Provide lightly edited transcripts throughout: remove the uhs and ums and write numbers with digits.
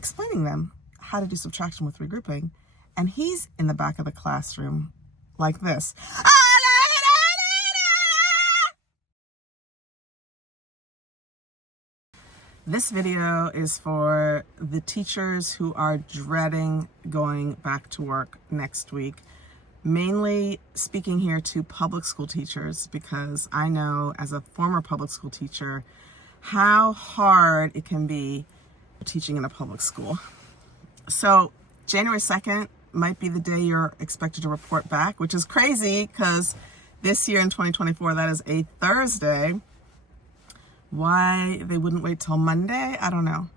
explaining them how to do subtraction with regrouping, and he's in the back of the classroom like this. This video is for the teachers who are dreading going back to work next week. Mainly speaking here to public school teachers, because I know as a former public school teacher how hard it can be teaching in a public school. So January 2nd might be the day you're expected to report back, which is crazy because this year in 2024, that is a Thursday. Why they wouldn't wait till Monday, I don't know.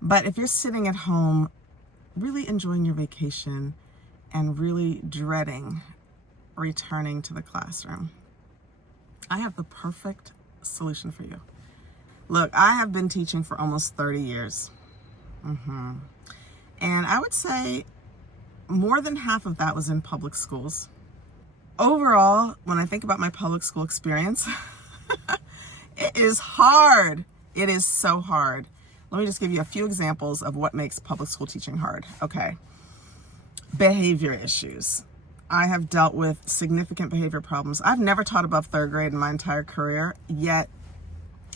But if you're sitting at home really enjoying your vacation and really dreading returning to the classroom, I have the perfect solution for you. Look, I have been teaching for almost 30 years. And I would say more than half of that was in public schools. Overall, when I think about my public school experience, it is hard. It is so hard. Let me just give you a few examples of what makes public school teaching hard. Okay. Behavior issues. I have dealt with significant behavior problems. I've never taught above third grade in my entire career, yet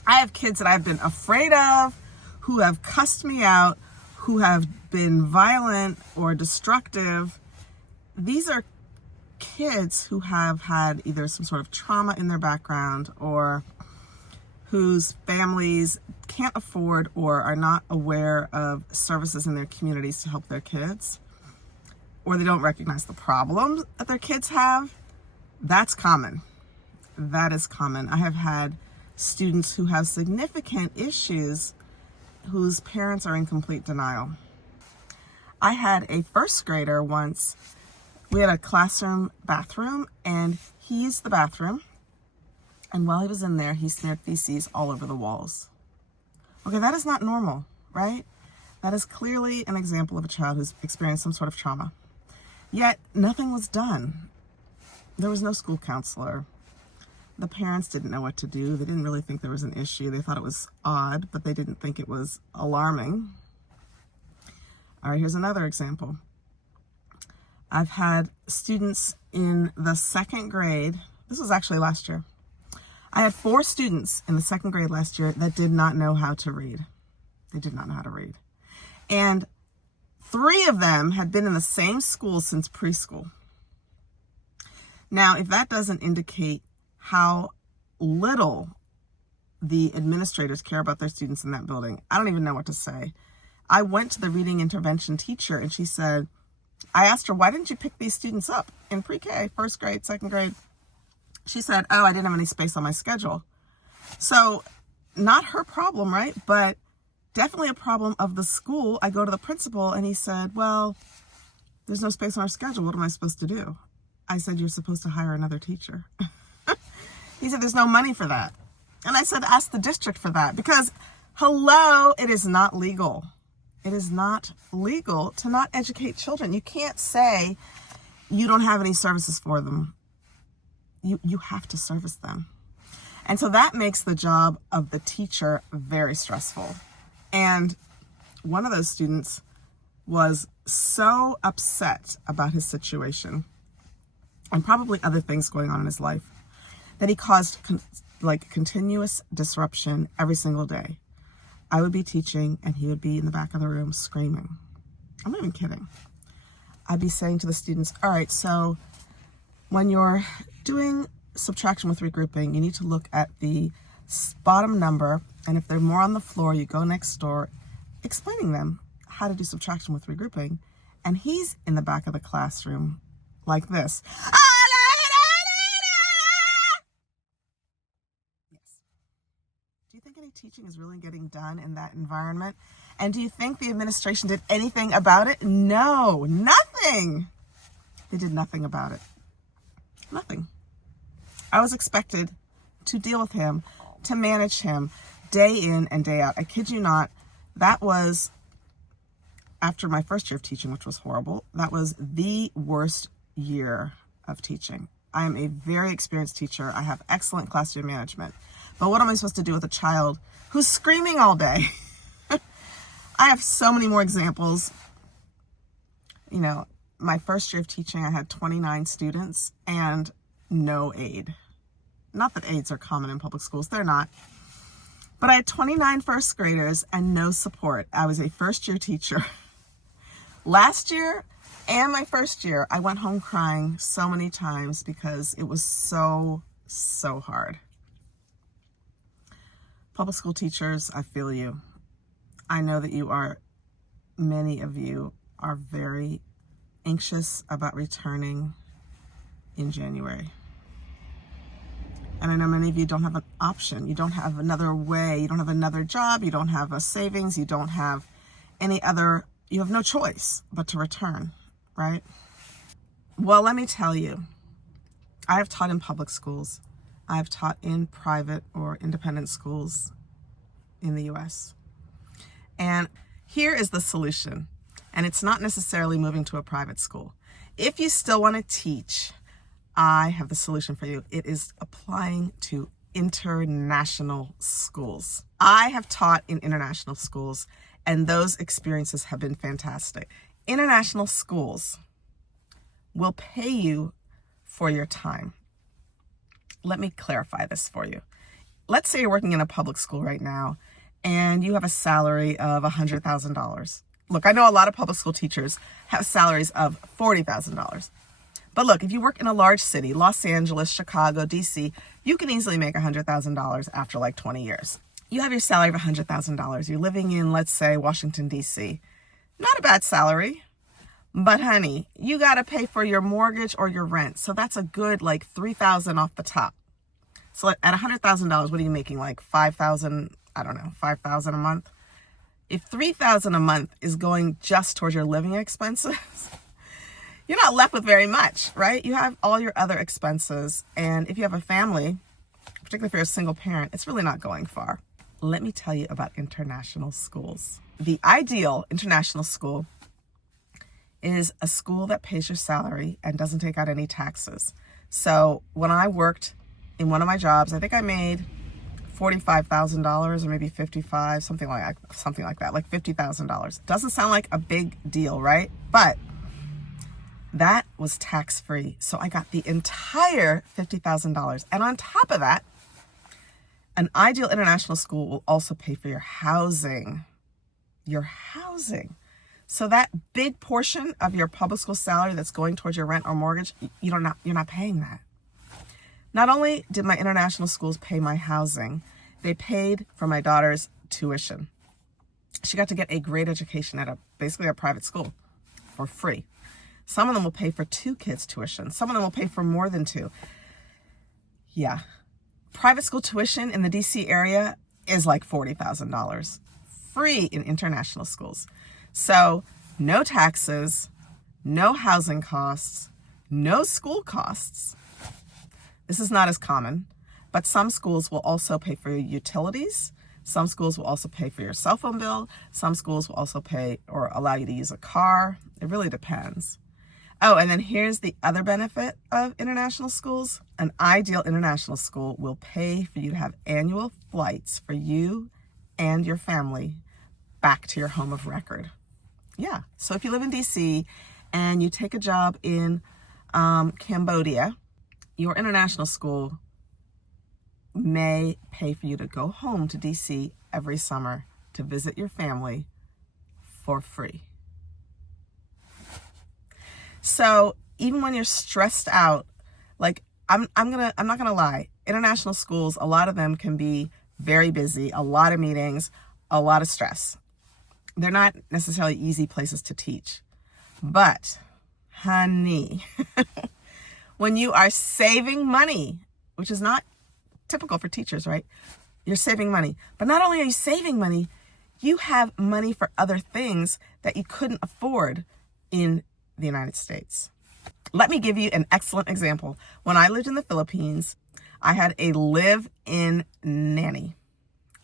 I have kids that I've been afraid of, who have cussed me out, who have been violent or destructive. These are kids who have had either some sort of trauma in their background or whose families can't afford or are not aware of services in their communities to help their kids, or they don't recognize the problems that their kids have. That's common. That is common. I have had students who have significant issues whose parents are in complete denial. I had a first grader once. We had a classroom bathroom and he used the bathroom. And while he was in there, he smeared feces all over the walls. Okay, that is not normal, right? That is clearly an example of a child who's experienced some sort of trauma. Yet, nothing was done. There was no school counselor. The parents didn't know what to do. They didn't really think there was an issue. They thought it was odd, but they didn't think it was alarming. All right, here's another example. I've had students in the second grade. This was actually last year. I had 4 students in the second grade last year that did not know how to read. They did not know how to read. And 3 of them had been in the same school since preschool. Now, if that doesn't indicate how little the administrators care about their students in that building, I don't even know what to say. I went to the reading intervention teacher and she said, I asked her, why didn't you pick these students up in pre-K, first grade, second grade? She said, oh, I didn't have any space on my schedule. So not her problem, right? But definitely a problem of the school. I go to the principal and he said, well, there's no space on our schedule. What am I supposed to do? I said, you're supposed to hire another teacher. He said, there's no money for that. And I said, ask the district for that because, hello, it is not legal. It is not legal to not educate children. You can't say you don't have any services for them. You have to service them. And so that makes the job of the teacher very stressful. And one of those students was so upset about his situation and probably other things going on in his life that he caused continuous disruption every single day. I would be teaching and he would be in the back of the room screaming. I'm not even kidding. I'd be saying to the students, all right, so when you're doing subtraction with regrouping, you need to look at the bottom number, and if they're more on the floor, you go next door, explaining them how to do subtraction with regrouping, and he's in the back of the classroom like this. Yes. Do you think any teaching is really getting done in that environment? And do you think the administration did anything about it? No, nothing. They did nothing about it. Nothing. I was expected to deal with him, to manage him day in and day out. I kid you not, that was after my first year of teaching, which was horrible. That was the worst year of teaching. I am a very experienced teacher. I have excellent classroom management. But what am I supposed to do with a child who's screaming all day? I have so many more examples. You know, my first year of teaching, I had 29 students and no aid. Not that aides are common in public schools, they're not. But I had 29 first graders and no support. I was a first year teacher. Last year and my first year, I went home crying so many times because it was so hard. Public school teachers, I feel you. I know that many of you are very anxious about returning in January. And I know many of you don't have an option. You don't have another way. You don't have another job. You don't have a savings. You don't have you have no choice but to return, right? Well, let me tell you, I have taught in public schools. I have taught in private or independent schools in the US. And here is the solution. And it's not necessarily moving to a private school. If you still want to teach, I have the solution for you. It is applying to international schools. I have taught in international schools, and those experiences have been fantastic. International schools will pay you for your time. Let me clarify this for you. Let's say you're working in a public school right now, and you have a salary of $100,000. Look, I know a lot of public school teachers have salaries of $40,000. But look, if you work in a large city, Los Angeles, Chicago, DC, you can easily make $100,000 after like 20 years. You have your salary of $100,000. You're living in, let's say, Washington, DC. Not a bad salary. But honey, you got to pay for your mortgage or your rent. So that's a good like $3,000 off the top. So at $100,000, what are you making? Like $5,000, I don't know, $5,000 a month? If $3,000 a month is going just towards your living expenses, you're not left with very much, right? You have all your other expenses. And if you have a family, particularly if you're a single parent, it's really not going far. Let me tell you about international schools. The ideal international school is a school that pays your salary and doesn't take out any taxes. So when I worked in one of my jobs, I think I made $45,000 or maybe $55,000, something like that, like $50,000. Doesn't sound like a big deal, right? But that was tax-free. So I got the entire $50,000. And on top of that, an ideal international school will also pay for your housing. Your housing. So that big portion of your public school salary that's going towards your rent or mortgage, you're not paying that. Not only did my international schools pay my housing, they paid for my daughter's tuition. She got to get a great education at basically a private school for free. Some of them will pay for 2 kids' tuition. Some of them will pay for more than 2. Yeah. Private school tuition in the DC area is like $40,000. Free in international schools. So no taxes, no housing costs, no school costs. This is not as common, but some schools will also pay for your utilities. Some schools will also pay for your cell phone bill. Some schools will also pay or allow you to use a car. It really depends. Oh, and then here's the other benefit of international schools. An ideal international school will pay for you to have annual flights for you and your family back to your home of record. Yeah, so if you live in DC and you take a job in Cambodia, your international school may pay for you to go home to DC every summer to visit your family for free. So even when you're stressed out, like I'm not gonna lie, international schools, a lot of them can be very busy, a lot of meetings, a lot of stress. They're not necessarily easy places to teach. But, honey, when you are saving money, which is not typical for teachers, right? You're saving money. But not only are you saving money, you have money for other things that you couldn't afford in the United States. Let me give you an excellent example. When I lived in the Philippines, I had a live-in nanny.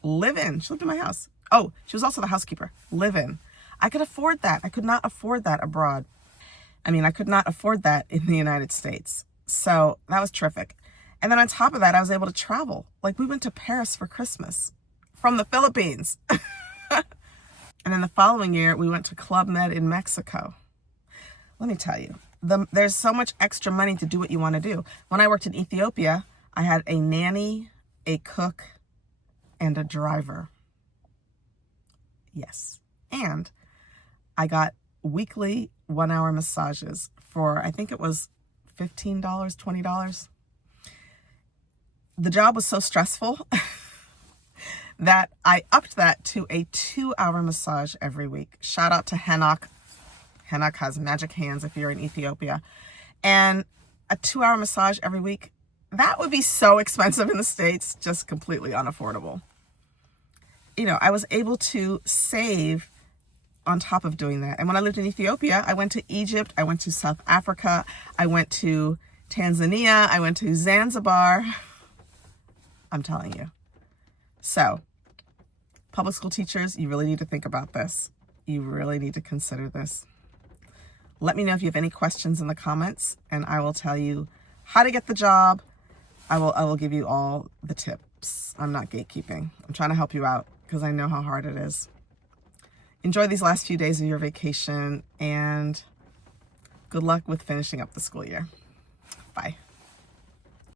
Live-in. She lived in my house. Oh, she was also the housekeeper. Live-in. I could afford that. I could not afford that abroad. I could not afford that in the United States. So that was terrific. And then on top of that, I was able to travel. Like we went to Paris for Christmas from the Philippines. And then the following year, we went to Club Med in Mexico. Let me tell you, there's so much extra money to do what you want to do. When I worked in Ethiopia, I had a nanny, a cook, and a driver. Yes. And I got weekly 1-hour massages for, I think it was $15, $20. The job was so stressful that I upped that to a 2-hour massage every week. Shout out to Henok. Henok has magic hands if you're in Ethiopia. And a 2-hour massage every week, that would be so expensive in the States, just completely unaffordable. You know, I was able to save on top of doing that. And when I lived in Ethiopia, I went to Egypt, I went to South Africa, I went to Tanzania, I went to Zanzibar. I'm telling you. So, public school teachers, you really need to think about this. You really need to consider this. Let me know if you have any questions in the comments, and I will tell you how to get the job. I will give you all the tips. I'm not gatekeeping. I'm trying to help you out because I know how hard it is. Enjoy these last few days of your vacation, and good luck with finishing up the school year. Bye.